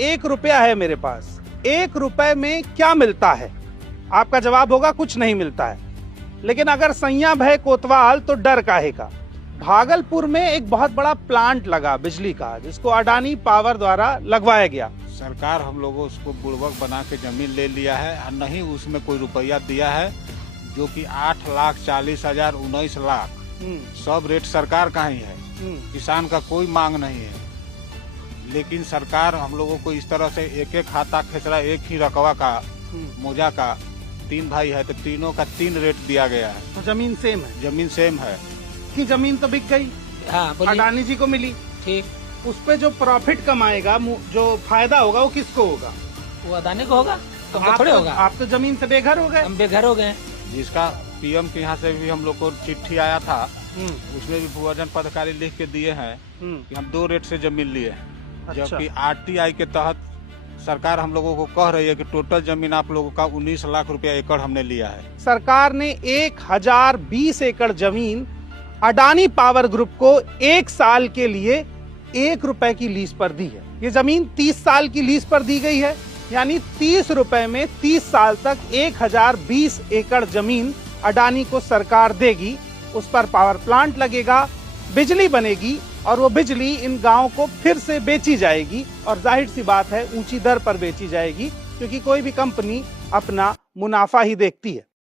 1 रुपया है मेरे पास, 1 रुपए में क्या मिलता है? आपका जवाब होगा कुछ नहीं मिलता है। लेकिन अगर सैया भय कोतवाल तो डर काहे का। भागलपुर में एक बहुत बड़ा प्लांट लगा बिजली का, जिसको अडानी पावर द्वारा लगवाया गया। सरकार हम लोगों उसको बुड़बक बना के जमीन ले लिया है और नहीं उसमें कोई रुपया दिया है, जो कि 8,40,000 19 लाख सब रेट सरकार का ही है। किसान का कोई मांग नहीं है, लेकिन सरकार हम लोगों को इस तरह से एक एक खाता खेसरा एक ही रकवा का मोजा का 3 भाई है तो तीनों का 3 रेट दिया गया है। तो जमीन सेम है? जमीन सेम है कि जमीन तो बिक गई, हाँ, अडानी जी को मिली, ठीक, उस पे जो प्रॉफिट कमाएगा, जो फायदा होगा वो किसको होगा? वो अदानी को होगा, तो आप थोड़े होगा। आप तो जमीन से बेघर हो गए। हम बेघर हो गए। जिसका पीएम के यहाँ से भी हम लोग को चिट्ठी आया था, उसमें भी भूअर्जन पदाधिकारी लिख के दिए हैं कि हम 2 रेट से जमीन लिए हैं। अच्छा। जबकि आरटीआई के तहत सरकार हम लोगों को कह रही है कि टोटल जमीन आप लोगों का 19 लाख रुपया एकड़ हमने लिया है। सरकार ने 1020 एकड़ जमीन अडानी पावर ग्रुप को 1 साल के लिए 1 रुपए की लीज पर दी है। ये जमीन 30 साल की लीज पर दी गई है, यानी 30 रुपए में 30 साल तक 1020 एकड़ जमीन अडानी को सरकार देगी। उस पर पावर प्लांट लगेगा, बिजली बनेगी और वो बिजली इन गांवों को फिर से बेची जाएगी। और जाहिर सी बात है ऊंची दर पर बेची जाएगी, क्योंकि कोई भी कंपनी अपना मुनाफा ही देखती है।